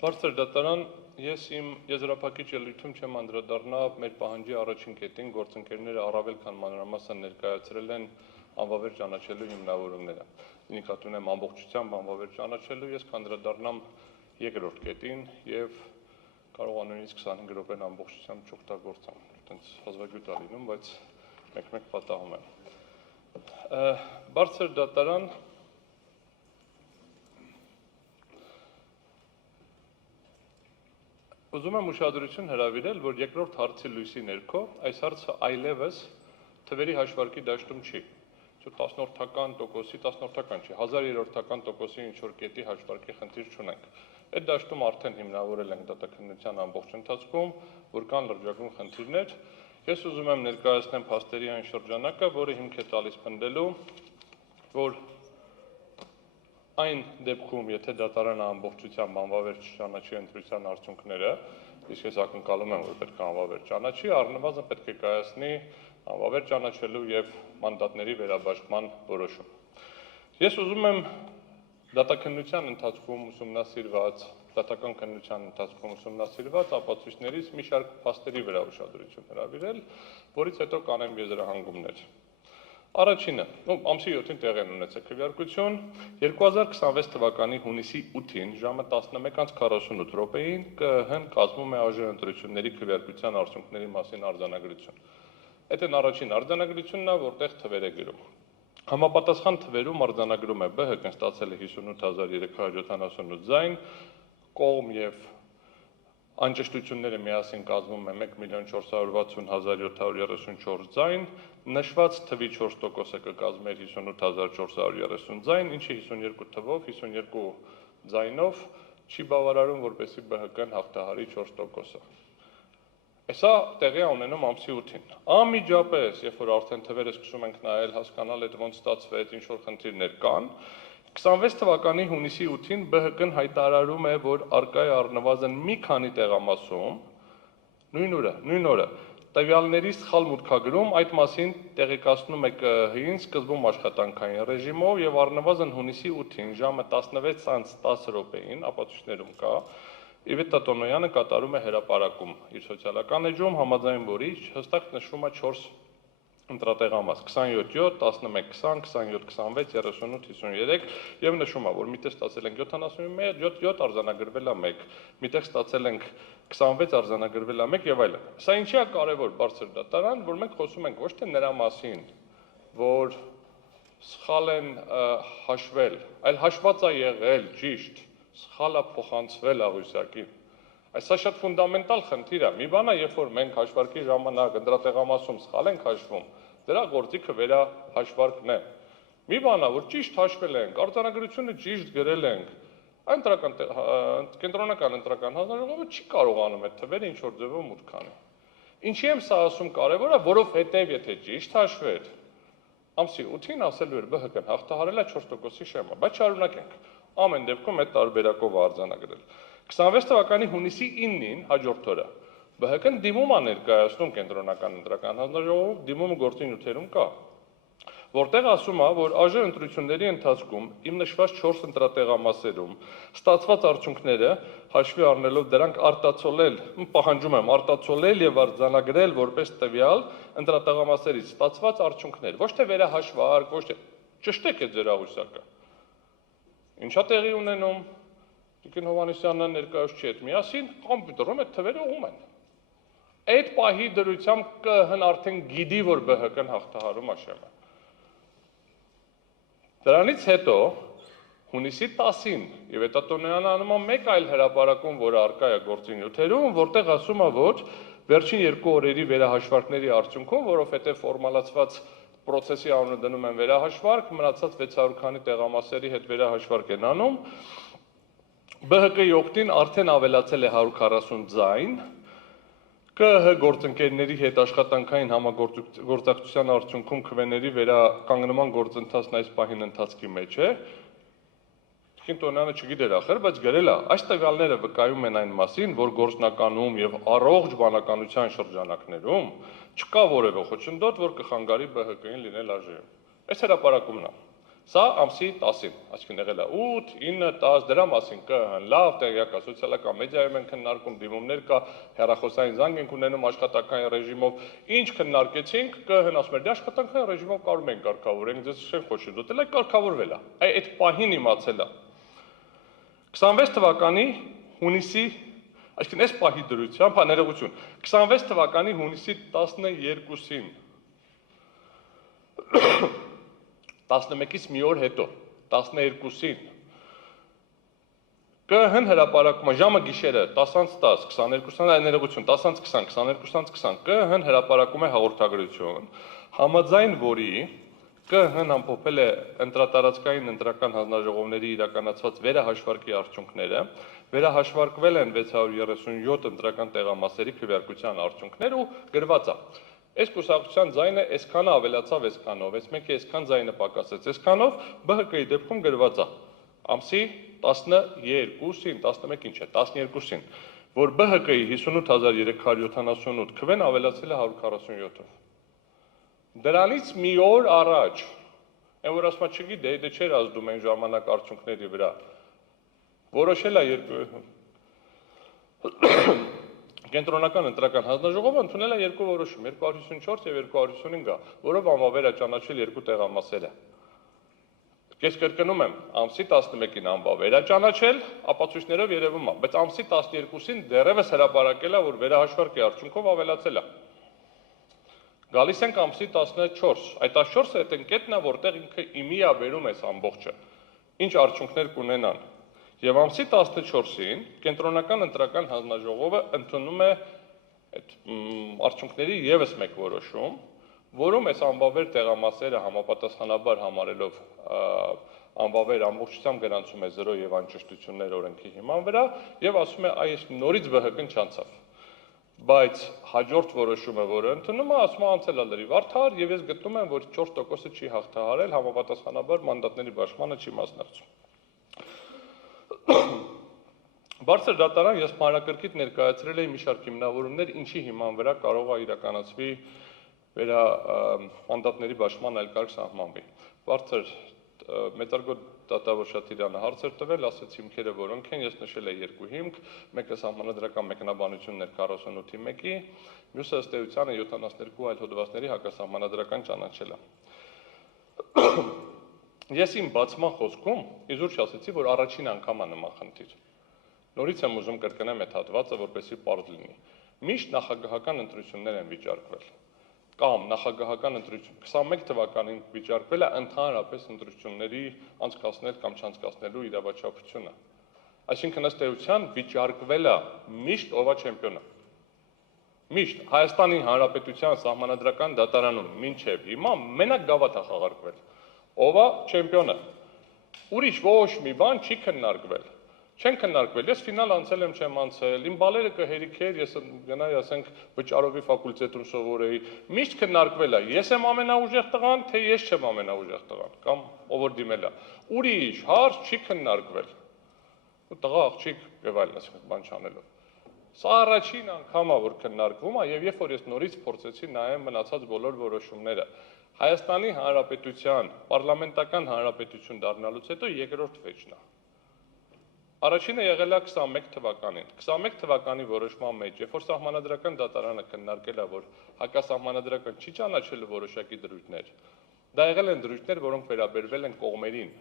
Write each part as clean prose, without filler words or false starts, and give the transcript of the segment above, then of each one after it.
Բարձր դատարան, ես իմ եզրափակիչ ելույթում չեմ անդրադառնա մեր պահանջի առաջին կետին, գործընկերները առավել քան մանրամասն ներկայացրել են անվավեր ճանաչելու հիմնավորումները։ Ինքնատուն եմ ամբողջությամբ անվավեր ճանաչելու, ես կանդրադառնամ երկրորդ կետին եւ կարող նույնիսկ 25 րոպեն ամբողջությամբ չօգտագործեմ, այտենց հազվագյուտ է լինում, բայց մեկ-մեկ պատահում եմ։ Բարձր դատարան Ուզում եմ ուշադրություն հրավիրել, որ երկրորդ հարցի լույսի ներքո այս հարցը այլևս թվերի հաշվարկի դաշտում չի, 10-ական տոկոսի, 10-ական չի, 1000-ական տոկոսի ինչ-որ կետի հաշվարկի խնդիր չունենք։ Այդ դաշտում արդեն հիմնավորել ենք դատաքննության ամբողջ ընթացքում, որ կան լրջագույն խնդիրներ։ Ես ուզում եմ ներկայացնեմ փաստերի այն շրջանակը, որը հիմք է տալիս պնդելու, որ այն դեպքում, եթե դատարանը ամբողջությամբ անվավեր չճանաչի ընտրության արդյունքները, իսկ ես ակնկալում եմ, որ պետք է անվավեր ճանաչի, առնվազն պետք է կայացնի անվավեր ճանաչելու եւ մանդատների վերաբաշխման որոշում։ Ես ուզում եմ դատաքննության ընթացքում ուսումնասիրված, դատական քննության ընթացքում ուսումնասիրված ապացույցներից մի շարք փաստերի վրա ուշադրություն հրավիրել, որից հետո կանեմ եզրահանգումներ։ Առաջինը, ամսի 7-ին տեղի ունեցել քվեարկություն, 2026 թվականի հունիսի 8-ին ժամը 11:48 րոպեին ԿԸՀ-ն կազմում է ԱԺ ընտրությունների քվեարկության արդյունքների մասին արձանագրություն։ Այդ են առաջին արձանագրությունն է, որտեղ թվեր է գրում։ Համապատասխան թվերում արձանագրում է ԲՀԿ-ն ստացել է 58378 ձայն, կողմ եւ անճշտությունները միասին կազմում է 1.460.734 ձայն, նշված թվի 4%-ը կկազմեր 58430 ձայն, ինչը 52 թվով, 52 ձայնով չի բավարարում, որպեսզի ԲՀԿ-ն հաղթահարի 4%-ը։ Սա տեղի է ունենում ամսի 8-ին։ Անմիջապես, երբ որ արդեն թվերը սկսում ենք նայել, հասկանալ այդ ոնց ստացվեց, ինչ որ խնդիրներ կան, 26 թվականի հունիսի 8-ին ԲՀԿ-ն հայտարարում է, որ արկա է առնվազն մի քանի տեղամասում, նույն օրը, տվյալների սխալ մուտքագրում, այդ մասին տեղեկացնում է ԿԸՀ-ին սկզբում աշխատանքային ռեժիմով եւ առնվազն հունիսի 8-ին ժամը 16:10 րոպեին, ապացույցներում կա, Իվետա Տոնոյանը կատարում է հրապարակում իր սոցիալական էջում, համաձայն որի հստակ նշվում է 4 ընտրատեղամաս 27-7, 11-20, 27-26, 38-53 եւ նշում է, որ միտեղ ստացել ենք 71, 7 արձանագրվել է 1, միտեղ ստացել ենք 26 արձանագրվել է 1 եւ այլն։ Սա ինչի է կարեւոր բարձր դատարան, որ մենք խոսում ենք ոչ թե նրա մասին, որ սխալ են հաշվել, այլ հաշված է եղել, ճիշտ, սխալ է փոխանցվել աղյուսակին։ Սա շատ ֆունդամենտալ խնդիր է։ Մի բան է, երբ որ մենք հաշվարկի ժամանակ ընտրատեղամասում սխալ ենք հաշվում, դրա գործիքը վերահաշվարկն է։ Մի բան է, որ ճիշտ հաշվել ենք, արձանագրությունը ճիշտ գրել ենք, այն կենտրոնական ընտրական հանձնաժողովը չի կարողանում այդ թվերը ինչ որ ձևով մուտք անի։ Ինչի եմ սա ասում կարևոր է, որովհետև եթե ճիշտ հաշվեր, ամսի 8-ին ասելու էր ԲՀԿ-ն հաղթահարել է 4%-ի շեմը, բայց շարունակենք։ Ամեն դեպքում այդ տարբերակով արձանագրել։ 26 թվականի հունիսի 9-ին հաջորդ օրը ԲՀԿ-ն դիմում է ներկայացնում կենտրոնական ընտրական հանձնաժողովում, դիմումը գործի նյութերում կա, որտեղ ասում է, որ ԱԺ ընտրությունների ընթացքում իմ նշված 4 ընտրատեղամասերում ստացված արդյունքները հաշվի առնելով դրանք արտացոլել, պահանջում եմ արտացոլել եւ արձանագրել որպես տվյալ ընտրատեղամասերից ստացված արդյունքներ, ոչ թե վերահաշվարկ, ոչ թե ճշտեք այդ ձեր աղյուսակը։ Ինչա տեղի ունենում Տիկին Հովհաննիսյանը ներկայուս չի այդ միասին, կոմպյուտերում այդ թվերը ուղում են։ Այդ պահի դրությամբ ԿԸՀ-ն արդեն գիտի, որ ԲՀԿ-ն հաղթահարում է շեմը։ Դրանից հետո հունիսի 10-ին Իվետա Տոնոյանը անում է մեկ այլ հրապարակում, որը առկա է գործի նյութերում, որտեղ ասում է, որ վերջին 2 օրերի վերահաշվարկների արդյունքում, որովհետև ֆորմալացված պրոցեսի անունը դնում են վերահաշվարկ, մնացած 600 քանի տեղամասերի հետ վերահաշվարկ են անում, ԲՀԿ-ի օգտին արդեն ավելացել է 140 ձայն, ԿԸՀ գործընկերների հետ աշխատանքային համագործակցության արդյունքում քվեների վերականգնման գործընթացն այս պահին ընթացքի մեջ է, Տիկին Տոնոյանը չգիտեր ախր, բայց գրել է, այս տվյալները վկայում են այն մասին, որ գործնականում եւ առողջ բանականության շրջանակներում չկա որևէ խոչընդոտ, որ կխանգարի ԲՀԿ-ին լինել ԱԺ-ում։ Այս հրապարակումն է։ Սա ամսի 10-ին, այսինքն եղել է 8, 9, 10, դրա մասին ԿՀ-ն լավ տեղյակ է, սոցիալական մեդիայում են քննարկում, դիմումներ կա, հեռախոսային զանգ ենք ունենում աշխատանքային ռեժիմով, ինչ քննարկեցինք, ԿՀ-ն ասում էր, դե աշխատանքային ռեժիմով կարում ենք կարգավորենք, ձեզ չեն խոշի, դու դե կարգավորվել է, այդ պահին իմացել է։ 26 թվականի հունիսի, այսինքն այս պահի դրությամբ, ներողություն, 26 թվականի հունիսի 12-ին 11-ից մի օր հետո, 12-ին, ԿՀ-ն հրապարակում է, ժամը գիշերը 10:10, 22-ին, ներողություն, 10:20, 22:20, ԿՀ-ն հրապարակում է հաղորդագրություն, համաձայն որի ԿՀ-ն ամփոփել է ընտրատարածքային ընտրական հանձնաժողովների իրականացված վերահաշվարկի արդյունքները, վերահաշվարկվել են 637 ընտրական տեղամասերի քվեարկության արդյունքներ ու գրված է։ Այս կուսակցության ձայնը այսքանը ավելացավ այսքանով, այս մեկի այսքան ձայնը պակասեց այսքանով, ԲՀԿ-ի դեպքում գրված է ամսի 12-ին, 11 ինչ է, 12-ին, որ ԲՀԿ-ի 58378 քվեն ավելացել է 147-ով։ Դրանից մի օր առաջ, այն որ ասում չգիտե, դե չէր ազդում այն ժամանակ արդյունքների վրա, որոշել է Կենտրոնական ընտրական հանձնաժողովը ընդունել է երկու որոշում, 254 եւ 255, որով անվավեր է ճանաչել երկու տեղամասերը։ Ես կրկնում եմ, ամսի 11-ին անվավեր է ճանաչել, ապացույցներով երևում է, բայց ամսի 12-ին դեռևս հրապարակել է, որ վերահաշվարկի արդյունքով ավելացել է։ Գալիս ենք ամսի 14, այդ 14-ը այդ ընկետն է, որտեղ ինքը իմի է բերում այս ամբողջը, ինչ արդյունքներ կունենան։ Եվ ամսի 14-ին Կենտրոնական ընտրական հանձնաժողովը ընդունում է այդ արդյունքների եւս մեկ որոշում, որում այս անվավեր տեղամասերը համապատասխանաբար համարելով անվավեր ամբողջությամբ գրանցում է 0 եւ անճշտություններ օրենքի հիման վրա եւ ասում է այս նորից ԲՀԿ-ն չանցավ։ Բայց հաջորդ որոշումը, որը ընդունում է, ասում է անցել է լրիվ արդար եւ ես գտնում եմ, որ 4%-ը չի հաղթահարել, համապատասխանաբար մանդատների բաշխմանը չի մասնակցում։ Բարձր դատարան ես մանրակրկիտ ներկայացրել էի մի շարք հիմնավորումներ, ինչի հիման վրա կարող է իրականացվի մանդատների բաշխման այլ կարգ սահմանվի։ Բարձր մեծարգո դատավոր Շաթիրյանը հարցեր տվել, ասեց հիմքերը որոնք են, ես նշել եմ երկու հիմք, մեկը սահմանադրական մեկնաբանությունն էր 48-ի 1-ի, մյուսը ըստ էության 72 այլ հոդվածների հակասահմանադրական ճանաչելը։ Ես իմ բացման խոսքում իզուր չասեցի, որ առաջին անգամ է նման խնդիր։ Նորից եմ ուզում կրկնեմ այդ հատվածը, որպեսզի պարզ լինի։ Միշտ նախագահական ընտրություններ են վիճարկվել, կամ նախագահական ընտրություն 21 թվականին վիճարկվել է ընդհանրապես ընտրությունների անցկացնել կամ չանցկացնելու իրավաչափությունը։ Այսինքն ըստ էության վիճարկվել է միշտ ով է չեմպիոնը։ Միշտ Հայաստանի Հանրապետության Սահմանադրական դատարանում մինչև հիմա մենակ գավաթ է խաղարկվել։ Ով է չեմպիոնը։ Ուրիշ ոչ մի բան չի քննարկվել։ Չեն քննարկվել։ Ես ֆինալ անցել եմ, չեմ անցել։ Իմ բալերը կհերիքեր, ես գնայի, ասենք, վճարովի ֆակուլտետում սովորեի։ Միշտ քննարկվել է։ Ես եմ ամենաուժեղ տղան, թե ես չեմ ամենաուժեղ տղան, կամ ով որ դիմել է։ Ուրիշ հարց չի քննարկվել։ Ու տղա աղջիկ եւ այլն, ասենք, բան չանելով։ Սա առաջին անգամ է, որ քննարկվում է, եւ երբ որ ես նորից փորձեցի նայեմ մնացած բոլոր որոշումները, Հայաստանի Հանրապետության պարլամենտական հանրապետություն դառնալուց հետո երկրորդ վեճն է։ Առաջինը եղել է 21 թվականին։ 21 թվականի որոշման մեջ, երբ որ Սահմանադրական դատարանը քննարկել է, որ հակասահմանադրական չի ճանաչել որոշակի դրույթներ, դա եղել են դրույթներ, որոնք վերաբերվել են կողմերին։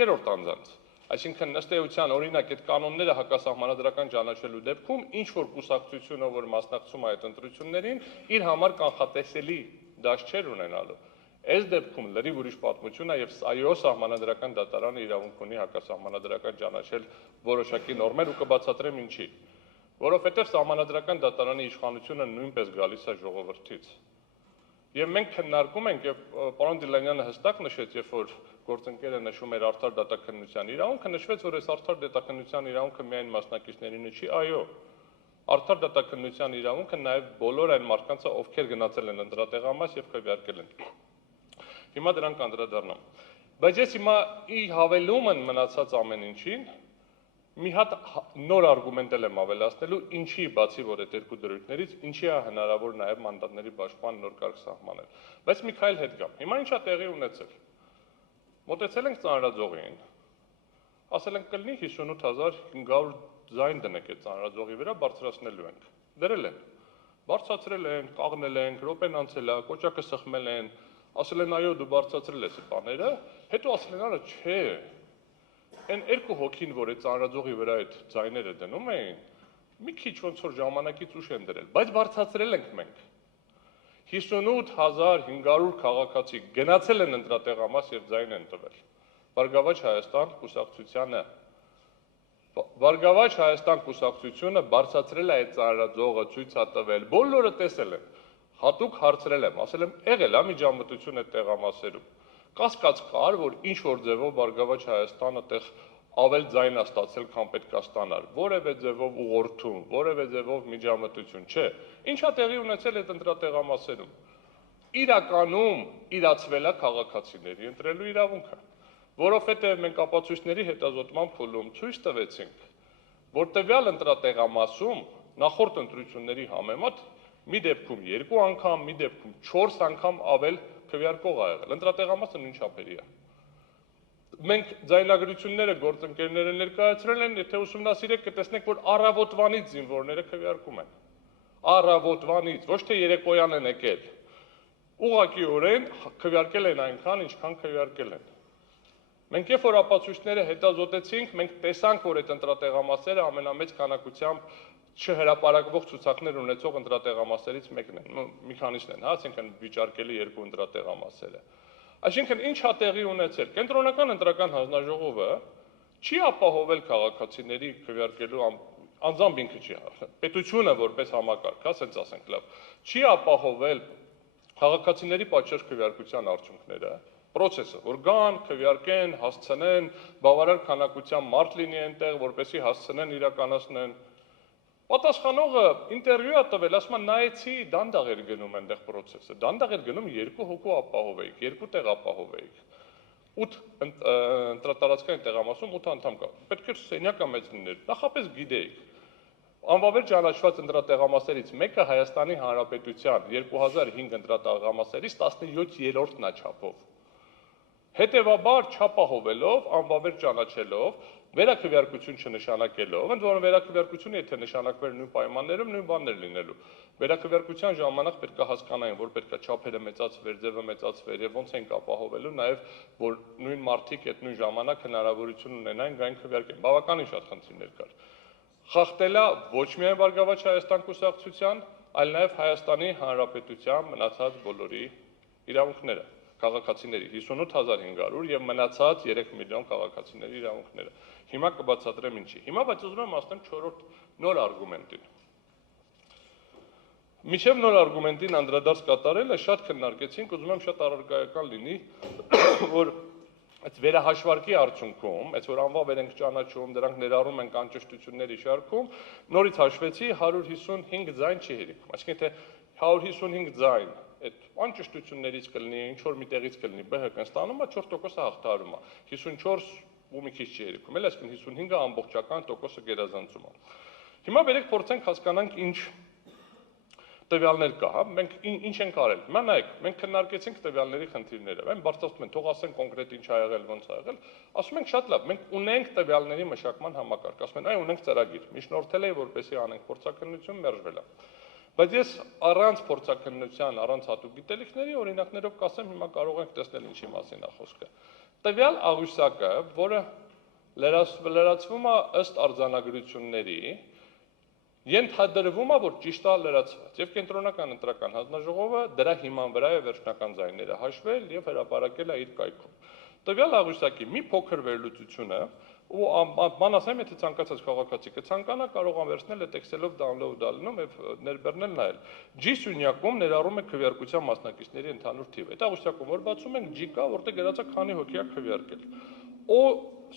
Երրորդ անձանց։ Այսինքն ըստ էության օրինակ այդ կանոնները հակասահմանադրական ճանաչելու դեպքում ինչ որ կուսակցությունը, որ մասնակցում է այդ ընտրություններին, իր համար կանխատեսելի դաշ չէր ունենալու։ Այս դեպքում լրիվ ուրիշ պատմություն է եւ այո սահմանադրական դատարանը իրավունք ունի հակասահմանադրական ճանաչել որոշակի նորմեր ու կբացատրեմ ինչի։ Որովհետեւ սահմանադրական դատարանի իշխանությունը նույնպես գալիս է ժողովրդից։ Եվ մենք քննարկում ենք եւ պարոն Դիլանյանը հստակ նշեց, երբ որ գործընկերը նշում էր արդար դատաքննության իրավունքը, նշվեց, որ այս արդար դատաքննության իրավունքը միայն մասնակիցներին չի, այո։ Արդար դատաքննության իրավունքը նաեւ բոլոր այն մարդկանց, ովքեր գնացել են ընտրատեղամաս եւ քվեարկել են։ Հիմա դրանք անդրադառնամ։ Բայց ես հիմա ի հավելումն մնացած ամեն ինչին մի հատ նոր արգումենտել եմ ավելացնելու, ինչի բացի որ այդ երկու դրույթներից, ինչի է հնարավոր նաև մանդատների բաշխման նոր կարգ սահմանել։ Բայց մի քայլ հետ գամ։ Հիմա ինչա տեղի ունեցել։ Մոտեցել ենք ծանրաձողին, ասել ենք կլինի 58,500 ձայն դնեք այդ ծանրաձողի վրա, բարձրացնելու ենք։ Դրել են։ Բարձրացրել են, կաղնել են, րոպեն անցել է, կոճակը սխմել են, ասել են այո դու բարձրացրել ես բաները, հետո ասել են արա չէ։ Այն երկու հոգին, որ այդ ծանրաձողի վրա այդ ձայները դնում էին, մի քիչ ոնց որ ժամանակից ուշ են դրել, բայց բարձրացրել ենք մենք։ 58,500 քաղաքացի գնացել են ընտրատեղամաս եւ ձայն են տվել։ Բարգավաճ Հայաստան կուսակցությանը Բարգավաճ Հայաստան կուսակցությունը բարձրացրել է այդ ծանրաձողը, ցույց է տվել, բոլորը տեսել են։ Հատուկ հարցրել եմ, ասել եմ եղել է միջամտություն այդ տեղամասերում։ Կասկած կար, որ ինչ որ ձևով Բարգավաճ Հայաստանը տեղ ավել ձայն է ստացել, քան պետք է ստանար, որևէ ձևով ուղղորդում, որևէ ձևով միջամտություն, չէ։ Ինչա տեղի ունեցել այդ ընտրատեղամասերում։ Իրականում իրացվել է քաղաքացիների ընտրելու իրավունքը, որովհետև մենք ապացույցների հետազոտման փուլում ցույց տվեցինք, որ տվյալ ընտրատեղամասում նախորդ ընտրությունների համեմատ մի դեպքում 2 անգամ, մի դեպքում 4 անգամ ավել քվեարկող ա եղել։ Ընտրատեղամասը նույն չափերի է։ Մենք ձայնագրությունները գործընկերները ներկայացրել են, եթե ուսումնասիրեք կտեսնեք, որ առավոտվանից զինվորները քվեարկում են։ Առավոտվանից, ոչ թե երեկոյան են եկել։ Ուղղակիորեն քվեարկել են այնքան, ինչքան քվեարկել են։ Մենք երբ որ ապացույցները հետազոտեցինք, մենք տեսանք, որ այդ ընտրատեղամասերը ամենամեծ քանակությամբ չհրապարակվող ցուցակներ ունեցող ընտրատեղամասերից մեկն են, մի քանիսն են, հա, այսինքն վիճարկելի երկու ընտրատեղամասերը։ Այսինքն ինչ է տեղի ունեցել։ Կենտրոնական ընտրական հանձնաժողովը չի ապահովել քաղաքացիների քվեարկելու անձամբ ինքը չի, պետությունը որպես համակարգ, ասենց ասենք լավ, չի ապահովել քաղաքացիների պատշաճ քվեարկության արդյունքները, process-ը, որ գան, քվեարկեն, հասցնեն, բավարար քանակությամբ մարդ լինի այնտեղ, որպեսզի հասցնեն իրականացնեն։ Պատասխանողը ինտերվյու է տվել, ասում է նայեցի, դանդաղ էր գնում այնտեղ process-ը, դանդաղ էր գնում 2 հոգու ապահովեիք, 2 տեղ ապահովեիք, 8 ընտրատարածքային տեղամասում 8 անդամ կա, պետք էր սենյակը մեծ լիներ, նախապես գիտեիք։ Անվավեր ճանաչված ընտրատեղամասերից մեկը Հայաստանի Հանրապետության 2005 ընտրատեղամասերից 17-րդն է չափով։ Հետևաբար չապահովելով, անվավեր ճանաչելով, վերաքվեարկություն չնշանակելով, ընդ որում վերաքվեարկությունը եթե նշանակվեր նույն պայմաններում, նույն բաններ լինելու։ Վերաքվեարկության ժամանակ պետք է հասկանային, որ պետք է չափերը մեծացվեր, ձևը մեծացվեր եւ ոնց ենք ապահովելու նաեւ, որ նույն մարդիկ այդ նույն ժամանակ հնարավորություն ունենային գային քվեարկեն։ Բավականին շատ խնդիրներ կար։ Խախտելա ոչ միայն Բարգավաճ Հայաստան կուսակցության, այլ նաեւ Հայաստանի Հանրապետության մնացած բոլորի իրավունքները, քաղաքացիների 58,500 եւ մնացած 3 միլիոն քաղաքացիների իրավունքները։ Հիմա կբացատրեմ ինչի։ Հիմա բայց ուզում եմ ասեմ 4-րդ նոր արգումենտին։ Մինչև նոր արգումենտին անդրադարձ կատարելը շատ քննարկեցինք, ուզում եմ շատ առարկայական լինի, որ այդ վերահաշվարկի արդյունքում, այս որ անվավեր ենք ճանաչում, դրանք ներառում ենք անճշտությունների շարքում, նորից հաշվեցի 155 ձայն չի հերիքում։ Այսինքն թե 155 ձայն այդ անճշտություններից կլինի, ինչ որ միտեղից կլինի, ԲՀԿ-ն ստանում է 4%-ը հաղթահարում է։ 54 ու մի քիչ չի հերիքում, էլ այսինքն 55-ը ամբողջական տոկոսը գերազանցում է։ Հիմա բերեք փորձենք հասկանանք ինչ տվյալներ կա, հա, մենք ինչ ենք արել։ Հիմա նայեք, մենք քննարկեցինք տվյալների խնդիրները, այն բարձրացնում են, թող ասեն կոնկրետ ինչ ա եղել, ոնց ա եղել, ասում ենք շատ լավ, մենք ունենք տվյալների մշակման համակարգ, ասում են, այ ունենք ծրագիր, միջնորդել է, որպեսզի անենք փորձաքննություն, մերժվել է։ Բայց ես առանց փորձաքննության, առանց հատուկ գիտելիքների օրինակներով կասեմ, հիմա կարող ենք տեսնել ինչի մասին է խոսքը։ Տվյալ աղյուսակը, որը լրացվում է ըստ արձանագրությունների, ենթադրվում է, որ ճիշտ է լրացված, եւ կենտրոնական ընտրական հանձնաժողովը դրա հիման վրա է վերջնական ձայները հաշվել եւ հրապարակել է իր կայքում։ Տվյալ աղյուսակի մի փոքր վերլուծությունը, ու բան ասեմ, եթե ցանկացած քաղաքացի կցանկանա, կարող է վերցնել այդ Excel-ով download ալնում եւ ներբեռնել նայել։ G սյունյակում ներառում է քվեարկության մասնակիցների ընդհանուր թիվը։ Այդ աղյուսակում որ բացում ենք G կա, որտեղ գրած է քանի հոգի է քվեարկել։ O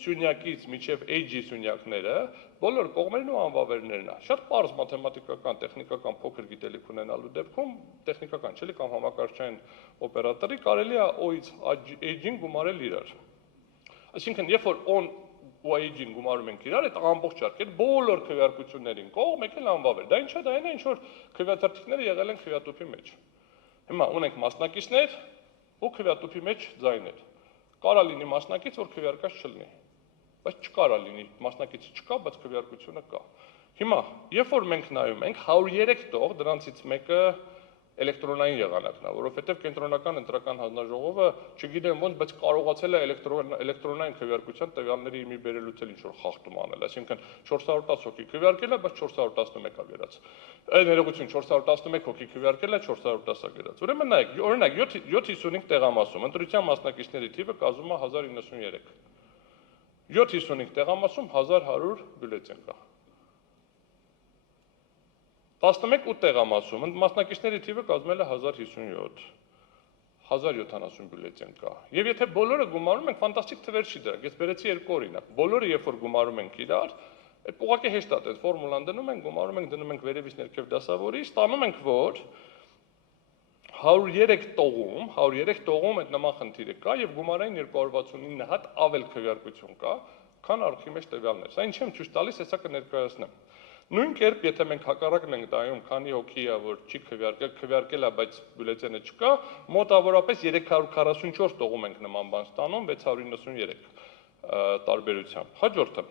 սյունյակից մինչև AG սյունյակները բոլոր կողմերն ու անվավերներն է։ Շատ պարզ մաթեմատիկական, տեխնիկական փոքր գիտելիք ունենալու դեպքում, տեխնիկական չէ՞ կամ համակարգչային օպերատորի կարելի է O-ից AG-ին գումարել իրար։ Այսինքն, երբ որ on ու AG-ին գումարում ենք իրար, այդ ամբողջ արկ է բոլոր քվեարկություններին կողմ եկել անվավեր։ Դա ինչա, դա այն է, ինչ որ քվեաթերթիկները եղել են քվեատուփի մեջ։ Հիմա ունենք մասնակիցներ ու քվեատուփի մեջ ձայներ։ Կարա լինի մասնակից, որ քվեարկած չլինի, բայց չկարա լինի մասնակիցը չկա, բայց քվեարկությունը կա։ Հիմա, երբ որ մենք նայում ենք 103 տող, դրանցից մեկը էլեկտրոնային եղանակն է, որովհետև կենտրոնական ընտրական հանձնաժողովը, չգիտեմ ոնց, բայց կարողացել է էլեկտրոնային քվեարկության տվյալների մի բերելուց էլ ինչ-որ խախտում անել, այսինքն 410 հոգի քվեարկել է, բայց 411 է գերած։ Այդ ներողություն 411 հոգի քվեարկել է, 410 է գերած։ Ուրեմն նայեք, օրինակ 755 տեղամասում ընտրության մասնակիցների թիվը կազմում է 1093։ 755 տեղամասում 1100 բյուլետեն կա։ 11 տեղամասում մասնակիցների թիվը կազմել է 1057, 1070 բյուլետեն կա։ Եվ եթե բոլորը գումարում ենք, ֆանտաստիկ թվեր չի դրանք, ես բերեցի երկու օրինակ, բոլորը երբ որ գումարում ենք իրար, այդ ուղղակի հեշտ է, այդ ֆորմուլան դնում ենք, գումարում ենք, դնում ենք վերևից ներքև դասավորի, ստանում ենք, որ 103 տողում այդ նման խնդիրը կա եւ գումարային 269 հատ ավել քվեարկություն կա, քան արխի մեջ տվյալներ։ Սա ինչ եմ ցույց տալիս, հեսա կներկայացնեմ։ Նույն կերպ, եթե մենք հակառակն ենք տայում, քանի հոգի է, որ չի քվեարկել է, բայց բյուլետենը չկա, մոտավորապես 344 տողում ենք նման բան ստանում, 693 տարբերությամբ։ Հաջորդը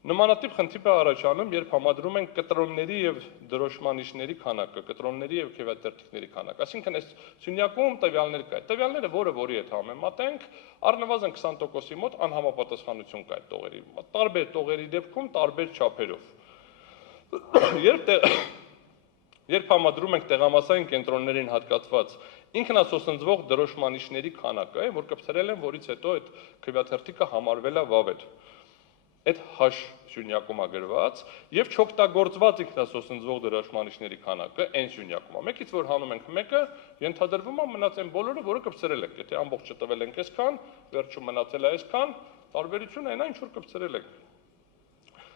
նմանատիպ խնդիր է առաջանում, երբ համադրում ենք կտրոնների եւ դրոշմանիչների քանակը, կտրոնների եւ քվեատերտիկների քանակը։ Այսինքն այս սյունյակում տվյալներ կա։ Տվյալները որը հետ համեմատենք, առնվազն 20%-ի մոտ անհամապատասխանություն կա այդ տողերի։ Տարբեր տողերի դեպքում տարբեր չափերով։ Երբ համադրում ենք տեղամասային կենտրոններին հատկացված ինքնասոսնձվող դրոշմանիչների քանակը, որ կպցրել են, որից հետո այդ քվեաթերթիկը համարվել է վավեր։ Այդ հաշ սյունյակում է գրված եւ չօգտագործված ինքնասոսնձվող դրոշմանիչների քանակը այն սյունյակում է։ Մեկից որ հանում ենք մեկը, ենթադրվում է մնաց այն բոլորը, որը կպցրել ենք։ Եթե ամբողջը տվել ենք այսքան, վերջում մնացել է այսքան, տարբերությունը այն ինչ որ կպցրել ենք։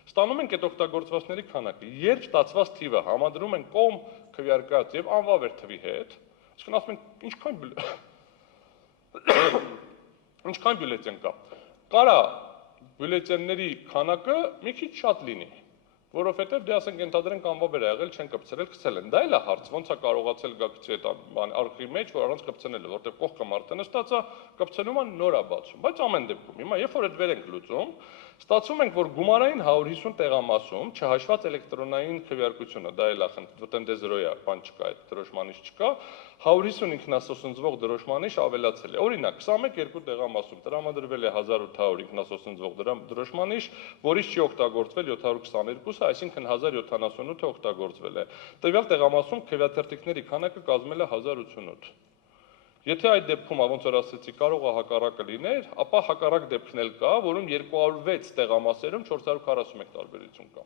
Ստանում ենք այդ օգտագործվածների քանակը, երբ ստացված թիվը համադրում ենք կողմ քվեարկած եւ անվավեր թվի հետ, այսինքն ասում ենք ինչքան բյուլետեն կա։ Կարա բյուլետենների քանակը մի քիչ շատ լինի, որովհետեւ դե ասենք ենթադրենք անվավեր ա եղել, չեն կպցրել, գցել են։ Դա էլ է հարց, ոնց է կարողացել գցի այդ արխի մեջ, որ առանց կպցնելը, որտեղ կողքը մարդը նստած է, կպցնում են նոր է բացում, բայց ամեն դեպքում հիմա երբ որ այդ վեր ենք լուծում, ստացվում ենք, որ գումարային 150 տեղամասում, չհաշված էլեկտրոնային քվեարկությունը, դա էլ է խնդիր, որտեղ դե 0 է, բան չկա, այդ դրոշմանիչ չկա, 150 ինքնասոսնձվող դրոշմանիչ ավելացել է։ Օրինակ 21 տեղամասում տրամադրվել է 1800 ինքնասոսնձվող դրոշմանիչ, որից չի օգտագործվել 722-ը, այսինքն 1078-ը օգտագործվել է։ Տվյալ տեղամասում քվեաթերթիկների քանակը կազմել է 1088։ Եթե այդ դեպքում, ոնց որ ասեցի, կարող է հակառակը լիներ, ապա հակառակ դեպքն էլ կա, որում 206 տեղամասերում 441 տարբերություն կա։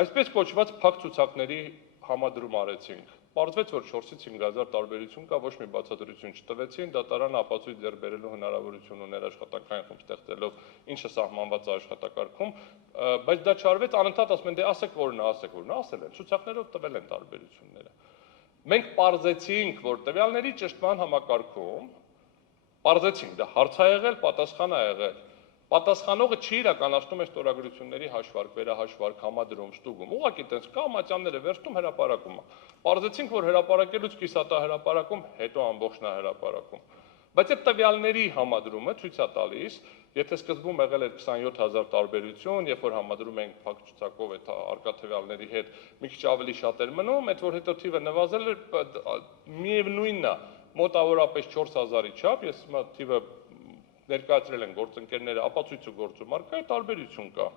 Այսպես կոչված փակ ցուցակների համադրում արեցինք։ Պարզվեց, որ 4-ից 5000 տարբերություն կա, ոչ մի բացատրություն չտվեցին, դատարանը ապացույց ձեռք բերելու հնարավորություն ուներ աշխատանքային խումբ ստեղծելով, ինչը սահմանված է աշխատակարգում, բայց դա չարվեց, անընդհատ ասում են, դե ասեք որն է, ասել են, ցուցակներով տվել են տարբերությունները։ Մենք պարզեցինք, որ տվյալների ճշտման համակարգում պարզեցինք, դա հարց է եղել, պատասխան է եղել։ Պատասխանողը չի իրականացնում այս ստորագրությունների հաշվարկ, վերահաշվարկ, համադրում, ստուգում։ Ուղղակի տենց կա, մատյանները վերցնում, հրապարակում է։ Պարզեցինք, որ հրապարակելուց կիսատա հրապարակում, հետո ամբողջն է հրապարակում։ Բայց այդ տվյալների համադրումը ցույց է տալիս, եթե սկզբում եղել էր 27000 տարբերություն, երբ որ համադրում ենք փակ ցուցակով այդ արկա տվյալների հետ, մի քիչ ավելի շատ էր մնում, այդ որ հետո թիվը նվազել էր, միևնույնն է, մոտավորապես 4000-ի չափ, ես հիմա թիվը ներկայացրել են գործընկերները, ապացույցը գործում արկա, տարբերություն կա։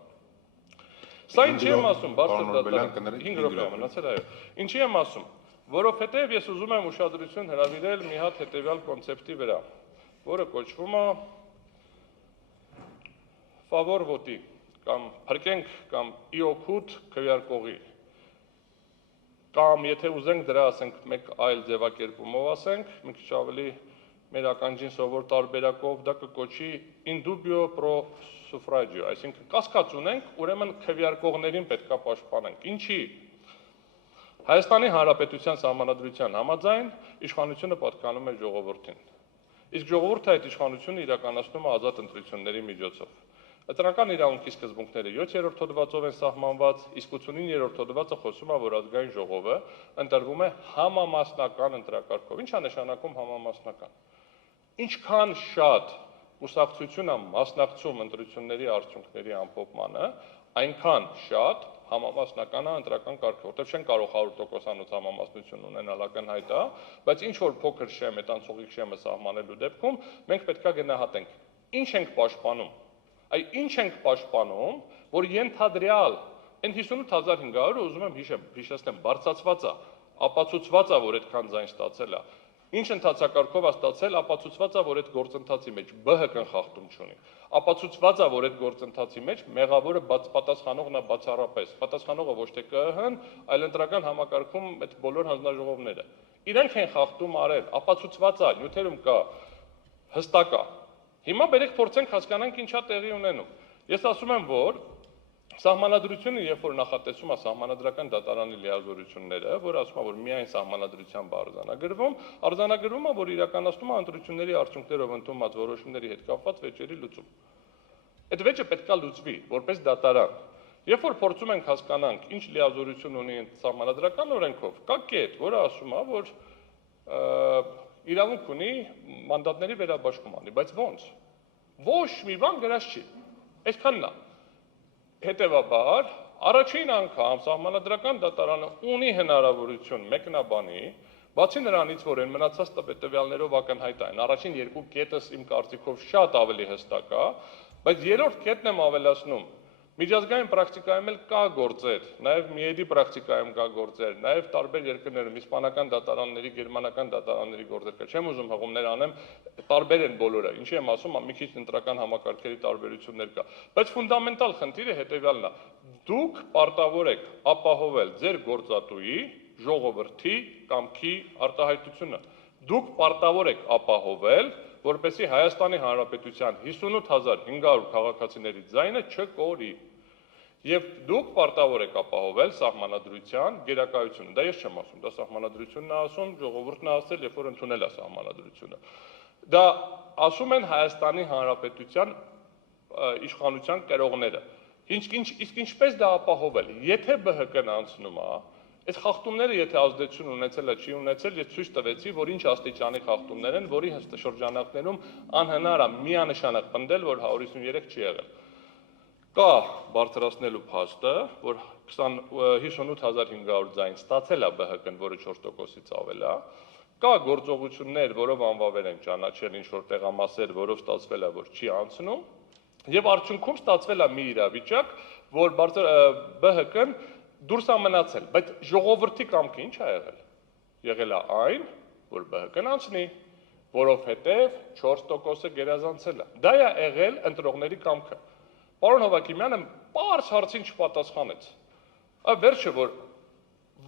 Սա ինչի եմ ասում, բարձր դատարան 5 րոպե մնացել, այո։ Ինչի եմ ասում, որովհետև ես ուզում եմ ուշադրություն հրավիրել մի հատ հետևյալ կոնցեպտի վրա, որը կոչվում է favor voti կամ փրկենք կամ իօգուտ քվեարկողի կամ եթե ուզենք դրա ասենք մեկ այլ ձևակերպումով ասենք, մի քիչ ավելի մեր ականջին սովոր տարբերակով դա կկոչի in dubio pro suffragio, այսինքն կասկած ունենք, ուրեմն քվեարկողներին պետք է պաշտպանենք։ Ինչի՞։ Հայաստանի Հանրապետության Սահմանադրության համաձայն իշխանությունը պատկանում է ժողովրդին։ Իսկ ժողովուրդը այդ իշխանությունը իրականացնում է ազատ ընտրությունների միջոցով։ Ընտրական իրավունքի սկզբունքները 7-րդ հոդվածով են սահմանված, իսկ 89-րդ հոդվածը խոսում է, որ ազգային ժողովը ընտրվում է համամասնական ընտրակարգով։ Ինչ է նշանակում համամասնական։ Ինչքան շատ կուսակցությունը մասնակցում ընտրությունների արդյունքների ամփոփմանը, այնքան շատ համամասնական է ընտրական կարգը, որտեղ չեն կարող 100%-անոց համամասնություն ունենալ ակնհայտ է, բայց ինչ որ փոքր շեմ, այդ անցողիկ շեմը սահմանելու դեպքում մենք պետք է գնահատենք, ինչ ենք պաշտպանում, ինչ ենք պաշտպանում, որ ենթադրյալ այն 58500-ը ուզում եմ հիշեցնեմ, բարձրացված է, ապացուցված է, որ այդքան ձայն ստացել է, ինչ ընթացակարգով է ստացել, ապացուցված է, որ այդ գործընթացի մեջ ԲՀԿ-ն խախտում չունի, ապացուցված է, որ այդ գործընթացի մեջ մեղավորը պատասխանողն է բացառապես, պատասխանողը ոչ թե ԿԸՀ-ն, այլ ընտրական համակարգում այդ բոլոր հանձնաժողովները, իրենք են խախտում արել, ապացուցված է, նյութերում կա, հստակ է, հիմա բերեք փորձենք հասկանանք ինչա տեղի ունենում, ես ասում եմ, որ Սահմանադրությունը, երբ որ նախատեսում է սահմանադրական դատարանի լիազորությունները, որ ասում է, որ միայն սահմանադրությամբ արձանագրվում է, որ իրականացնում է ընտրությունների արդյունքներով ընդունված որոշումների հետ կապված վեճերի լուծում։ Այդ վեճը պետք է լուծվի, որպես դատարան։ Երբ որ փորձում ենք հասկանանք, ինչ լիազորություն ունի սահմանադրական օրենքով, կա կետ, որը ասում է, որ իրավունք ունի մանդատների վերաբաշխում անի, բայց ո՞նց։ Ոչ մի բան գրած չի։ Այսքանն է։ Հետևաբար, առաջին անգամ սահմանադրական դատարանը ունի հնարավորություն մեկնաբանի, բացի նրանից, որ այն մնացած տվյալներով ակնհայտ են, առաջին երկու կետս իմ կարծիքով շատ ավելի հստակ է, բայց երրորդ կետն եմ ավելացնում, միջազգային պրակտիկայում էլ կա գործեր, նաև միեդի պրակտիկայում կա գործեր, նաև տարբեր երկրներում իսպանական դատարանների, գերմանական դատարանների գործեր կա, չեմ ուզում հղումներ անեմ, տարբեր են բոլորը, ինչի եմ ասում, մի քիչ ընտրական համակարգերի տարբերություններ կա, բայց ֆունդամենտալ խնդիրը հետևյալն է, դուք պարտավոր եք ապահովել ձեր գործատուի, ժողովրդի, կամքի արտահայտությունը, դուք պարտավոր եք ապահովել, որպեսզի Հայաստանի Հանրապետության 58500 քաղաքացիների ձայնը չկորի։ Եվ դուք պարտավոր եք ապահովել սահմանադրության գերակայությունը։ Դա ես չեմ ասում, դա սահմանադրությունն է ասում, ժողովուրդն է ասել, երբ որ ընդունել է սահմանադրությունը։ Դա ասում են Հայաստանի Հանրապետության իշխանության կրողները։ Իսկ ինչպես դա ապահովել։ Եթե ԲՀԿ-ն անցնում է, այս խախտումները եթե ազդեցություն ունեցել է, չի ունեցել, ես ցույց տվեցի, որ ինչ աստիճանի խախտումներ են, որի շրջանակներում անհնար է միանշանակ պնդել, որ 153 չի եղել։ Կա բարձրացնելու փաստը, որ 58500 ձայն ստացել է ԲՀԿ-ն, որը 4%-ից ավել է, կա գործողություններ, որով անվավեր են ճանաչել ինչ-որ տեղամասեր, որով ստացվել է, որ չի անցնում, եւ արդյունքում ստացվել է մի իրավիճակ, որ ԲՀԿ-ն դուրս է մնացել, բայց ժողովրդի կամքը ինչ է եղել։ Եղել է այն, որ ԲՀԿ-ն անցնի, որովհետեւ 4%-ը գերազանցել է։ Դա է եղել ընտրողների կամքը։ Պարոն Հովակիմյանը պարզ հարցին չպատասխանեց։ Վերջը որ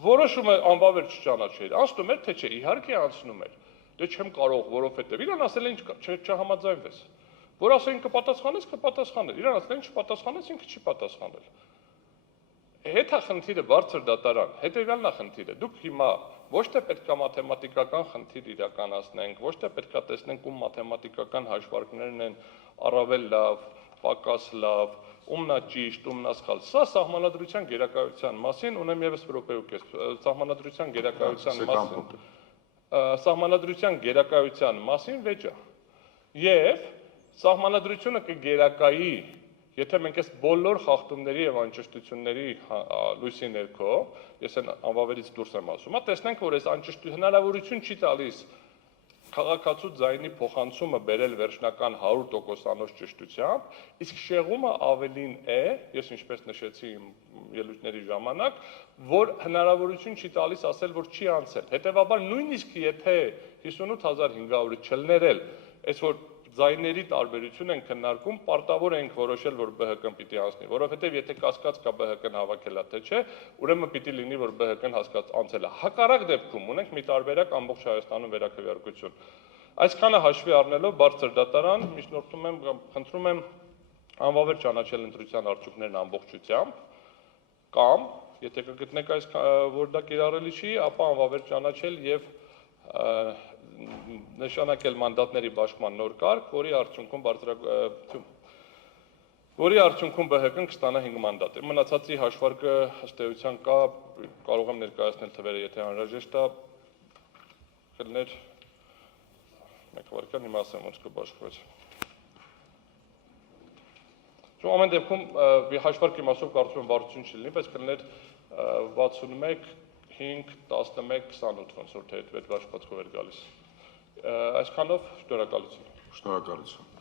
որոշումը անվավեր չճանաչել, անցնում էր թե չէ, իհարկե անցնում էր։ Դե չեմ կարող, որովհետեւ իրան ասել են չհամաձայնվես։ Որ ասեն կպատասխանես, կպատասխանել։ Իրան ասել են չպատասխանես, ինքը չի պատասխանել։ Հետա խնդիրը բարձր դատարան, հետևյալն է խնդիրը, դուք հիմա ոչ թե պետք է մաթեմատիկական խնդիր իրականացնենք, ոչ թե պետք է տեսնենք ում մաթեմատիկական հաշվարկներն են առավել լավ, պակաս լավ, ումն է ճիշտ, ումն է սխալ, սա սահմանադրության գերակայության մասին, ունեմ եւս րոպեու կես, սահմանադրության գերակայության մասին վեճ է, եւ սահմանադրությունը կգերակայի Եթե մենք այս բոլոր խախտումների եւ անճշտությունների լույսի ներքո, ես այն անվավերից դուրս եմ ասում, տեսնենք, որ այս հնարավորություն չի տալիս քաղաքացու ձայնի փոխանցումը բերել վերջնական 100%-անոց ճշտությամբ, իսկ շեղումը ավելին է, ես ինչպես նշեցի իմ ելույթների ժամանակ, որ հնարավորություն չի տալիս ասել, որ չի անցել։ Հետևաբար նույնիսկ եթե 58500-ը չլներել, այս որ ձայների տարբերություն են քննարկում, պարտավոր ենք որոշել, որ ԲՀԿ-ն պիտի անցնի, որովհետև եթե կասկած կա ԲՀԿ-ն հավաքել է թե չէ, ուրեմն պիտի լինի, որ ԲՀԿ-ն անցել է։ Հակառակ դեպքում ունենք մի տարբերակ ամբողջ Հայաստանում վերաքվեարկություն։ Այսքանը հաշվի առնելով բարձր դատարան, միջնորդում եմ, խնդրում եմ անվավեր ճանաչել ընտրության արդյունքներն ամբողջությամբ, կամ եթե կգտնեք այս որ դա կիրառելի չի, ապա անվավեր ճանաչել եւ նշանակել մանդատների բաշխման նոր կարգ, որի արդյունքում ԲՀԿ-ն կստանա 5 մանդատ։ Մնացածի հաշվարկը ըստ էության կա, կարող եմ ներկայացնել թվերը, եթե անհրաժեշտ է, կլներ 1 վայրկյան, հիմա ասեմ ոնց կբաշխվեց։ Ամեն դեպքում հաշվարկի մասով կարծում եմ բարդություն չի լինի, բայց կլիներ 61, 5, 11, 28 ոնց որ թե այդ վեճ աշխատքով էր գալիս։ Այսքանով շնորհակալություն։ Շնորհակալություն։